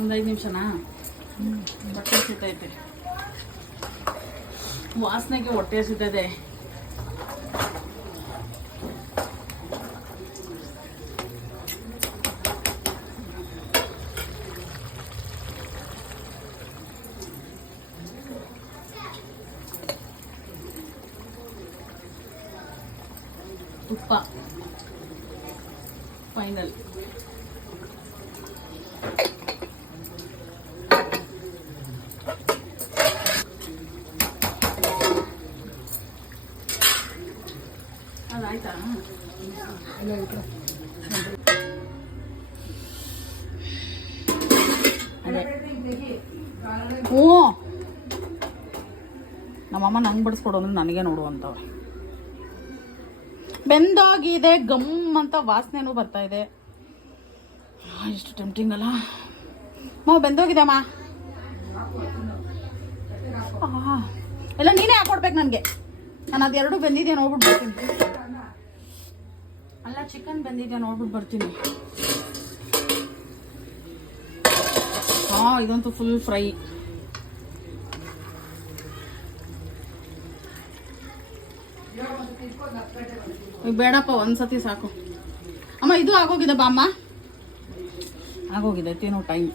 ಒಂದು 5 ನಿಮಿಷನಾ? ಹೊಟ್ಟೆ ಹಸಿತೈತೆ, ವಾಸನೆಗೆ ಹೊಟ್ಟೆ ಹಸಿತದೆ. ಉಪ್ಪ ಫೈನಲ್. ಅದಾಯ್ತಾ? ಹ್ಞೂ, ನಮ್ಮಮ್ಮ ನಂಗೆ ಬಡಿಸ್ಕೊಡು ಅಂದ್ರೆ ನನಗೆ ನೋಡುವಂಥವ್ರೆ. ಬೆಂದೋಗಿದೆ, ಗಮ್ ಅಂತ ವಾಸನೆನೂ ಬರ್ತಾ ಇದೆ. ಎಷ್ಟು ಟೆಂಪ್ಟಿಂಗ್ ಅಲ್ಲ. ಬೆಂದೋಗಿದೆ ಅಮ್ಮ. ಎಲ್ಲ ನೀನೇ ಹಾಕೊಡ್ಬೇಕು ನನಗೆ. ನಾನು ಅದೆರಡು ಬೆಂದಿದ್ಯಾ ನೋಡ್ಬಿಟ್ಟು ಬರ್ತೀನಿ. ಅಲ್ಲ, ಚಿಕನ್ ಬೆಂದಿದ್ಯಾ ನೋಡ್ಬಿಟ್ಟು ಬರ್ತೀನಿ. ಇದಂತೂ ಫುಲ್ ಫ್ರೈ. ಬೇಡಪ್ಪ, ಒಂದ್ಸತಿ ಸಾಕು. ಅಮ್ಮ ಇದು ಆಗೋಗಿದೆ ಬಾ ಅಮ್ಮ, ಆಗೋಗಿದೆ, ತಿನ್ನೋ ಟೈಮ್.